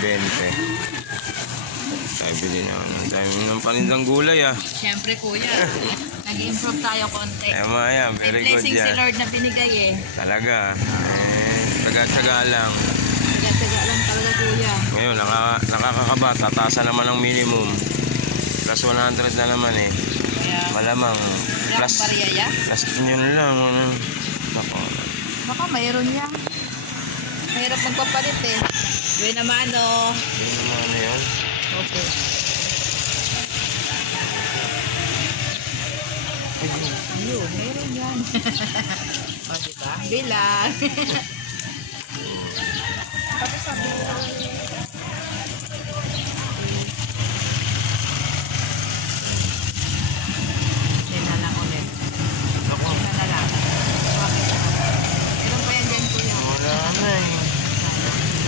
20. Tayo bili na. Tayo ng panindang gulay ah. Siyempre kuya, nag-improve tayo konti. Tama yan, May very good blessing si yan. Lord na binigay eh. Talaga. Taga-tsaga lang. Tiga-tiga lang talaga kuya. Ngayon, nakakakaba. Tatasan naman ang minimum. Plus 100 na naman eh. Kaya, Malamang. plus bariyaya? Plus yun lang. Nako. Baka mayroon yan. Mahirap magpapalit eh. Gawin naman o. Yun naman ano yun. Okay. Ayun, mayroon yan. O diba? Bilang.